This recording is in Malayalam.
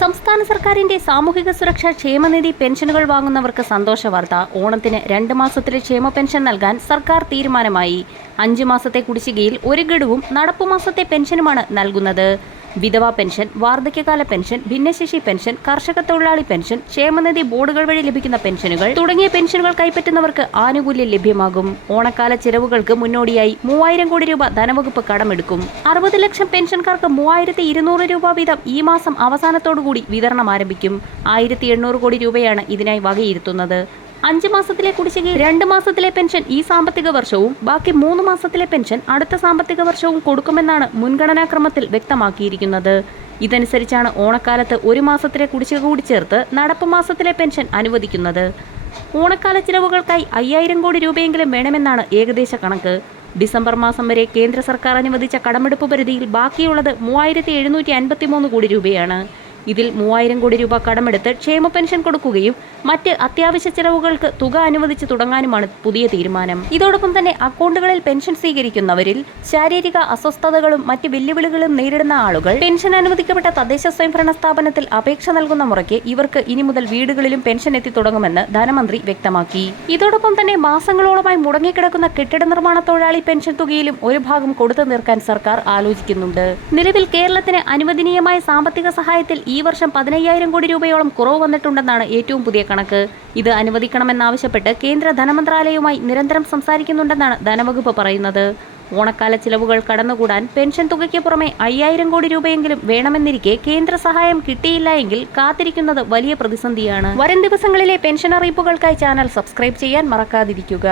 സംസ്ഥാന സർക്കാരിന്റെ സാമൂഹിക സുരക്ഷാ ക്ഷേമനിധി പെൻഷനുകൾ വാങ്ങുന്നവർക്ക് സന്തോഷ വാർത്ത. ഓണത്തിന് രണ്ട് മാസത്തിലെ ക്ഷേമ പെൻഷൻ നൽകാൻ സർക്കാർ തീരുമാനമായി. അഞ്ച് മാസത്തെ കുടിശ്ശികയിൽ ഒരു ഗഡുവും നടപ്പു മാസത്തെ പെൻഷനുമാണ് നൽകുന്നത്. വിധവാ പെൻഷൻ വാർദ്ധക്യകാല പെൻഷൻ ഭിന്നശേഷി പെൻഷൻ കർഷക തൊഴിലാളി പെൻഷൻ ക്ഷേമനിധി ബോർഡുകൾ വഴി ലഭിക്കുന്ന പെൻഷനുകൾ തുടങ്ങിയ പെൻഷനുകൾ കൈപ്പറ്റുന്നവർക്ക് ആനുകൂല്യം ലഭ്യമാകും. ഓണക്കാല ചിലവുകൾക്ക് മുന്നോടിയായി മൂവായിരം കോടി രൂപ ധനവകുപ്പ് കടമെടുക്കും. അറുപത് ലക്ഷം പെൻഷൻകാർക്ക് മൂവായിരത്തി ഇരുന്നൂറ് രൂപ വീതം ഈ മാസം അവസാനത്തോടുകൂടി വിതരണം ആരംഭിക്കും. ആയിരത്തി എണ്ണൂറ് കോടി രൂപയാണ് ഇതിനായി വകയിരുത്തുന്നത്. അഞ്ച് മാസത്തിലെ കുടിശ്ശിക രണ്ട് മാസത്തിലെ പെൻഷൻ ഈ സാമ്പത്തിക വർഷവും ബാക്കി മൂന്ന് മാസത്തിലെ പെൻഷൻ അടുത്ത സാമ്പത്തിക വർഷവും കൊടുക്കുമെന്നാണ് മുൻഗണനാക്രമത്തിൽ വ്യക്തമാക്കിയിരിക്കുന്നത്. ഇതനുസരിച്ചാണ് ഓണക്കാലത്ത് ഒരു മാസത്തിലെ കുടിശ്ശിക കൂടി ചേർത്ത് നടപ്പ് മാസത്തിലെ പെൻഷൻ അനുവദിക്കുന്നത്. ഓണക്കാല ചിലവുകൾക്കായി അയ്യായിരം കോടി രൂപയെങ്കിലും വേണമെന്നാണ് ഏകദേശ കണക്ക്. ഡിസംബർ മാസം വരെ കേന്ദ്ര സർക്കാർ അനുവദിച്ച കടമെടുപ്പ് പരിധിയിൽ ബാക്കിയുള്ളത് മൂവായിരത്തി എഴുന്നൂറ്റി അൻപത്തി മൂന്ന് കോടി രൂപയാണ്. ഇതിൽ മൂവായിരം കോടി രൂപ കടമെടുത്ത് ക്ഷേമ പെൻഷൻ കൊടുക്കുകയും മറ്റ് അത്യാവശ്യ ചെലവുകൾക്ക് തുക അനുവദിച്ച് തുടങ്ങാനുമാണ് പുതിയ തീരുമാനം. ഇതോടൊപ്പം തന്നെ അക്കൗണ്ടുകളിൽ പെൻഷൻ സ്വീകരിക്കുന്നവരിൽ ശാരീരിക അസ്വസ്ഥതകളും മറ്റ് വെല്ലുവിളികളും നേരിടുന്ന ആളുകൾ പെൻഷൻ അനുവദിക്കപ്പെട്ട തദ്ദേശ സ്വയംഭരണ സ്ഥാപനത്തിൽ അപേക്ഷ നൽകുന്ന മുറയ്ക്ക് ഇവർക്ക് ഇനി മുതൽ വീടുകളിലും പെൻഷൻ എത്തി തുടങ്ങുമെന്ന് ധനമന്ത്രി വ്യക്തമാക്കി. ഇതോടൊപ്പം തന്നെ മാസങ്ങളോളമായി മുടങ്ങിക്കിടക്കുന്ന കെട്ടിട നിർമ്മാണ തൊഴിലാളി പെൻഷൻ തുകയിലും ഒരു ഭാഗം കൊടുത്തു തീർക്കാൻ സർക്കാർ ആലോചിക്കുന്നുണ്ട്. നിലവിൽ കേരളത്തിന് അനുവദനീയമായ സാമ്പത്തിക സഹായത്തിൽ ഈ വർഷം പതിനയ്യായിരം കോടി രൂപയോളം കുറവ് വന്നിട്ടുണ്ടെന്നാണ് ഏറ്റവും പുതിയ കണക്ക്. ഇത് അനുവദിക്കണമെന്നാവശ്യപ്പെട്ട് കേന്ദ്ര ധനമന്ത്രാലയവുമായി നിരന്തരം സംസാരിക്കുന്നുണ്ടെന്നാണ് ധനവകുപ്പ് പറയുന്നത്. ഓണക്കാല ചിലവുകൾ കടന്നുകൂടാൻ പെൻഷൻ തുകയ്ക്ക് പുറമെ അയ്യായിരം കോടി രൂപയെങ്കിലും വേണമെന്നിരിക്കെ കേന്ദ്ര സഹായം കിട്ടിയില്ല എങ്കിൽ കാത്തിരിക്കുന്നത് വലിയ പ്രതിസന്ധിയാണ്. വരും ദിവസങ്ങളിലെ പെൻഷൻ അറിയിപ്പുകൾക്കായി ചാനൽ സബ്സ്ക്രൈബ് ചെയ്യാൻ മറക്കാതിരിക്കുക.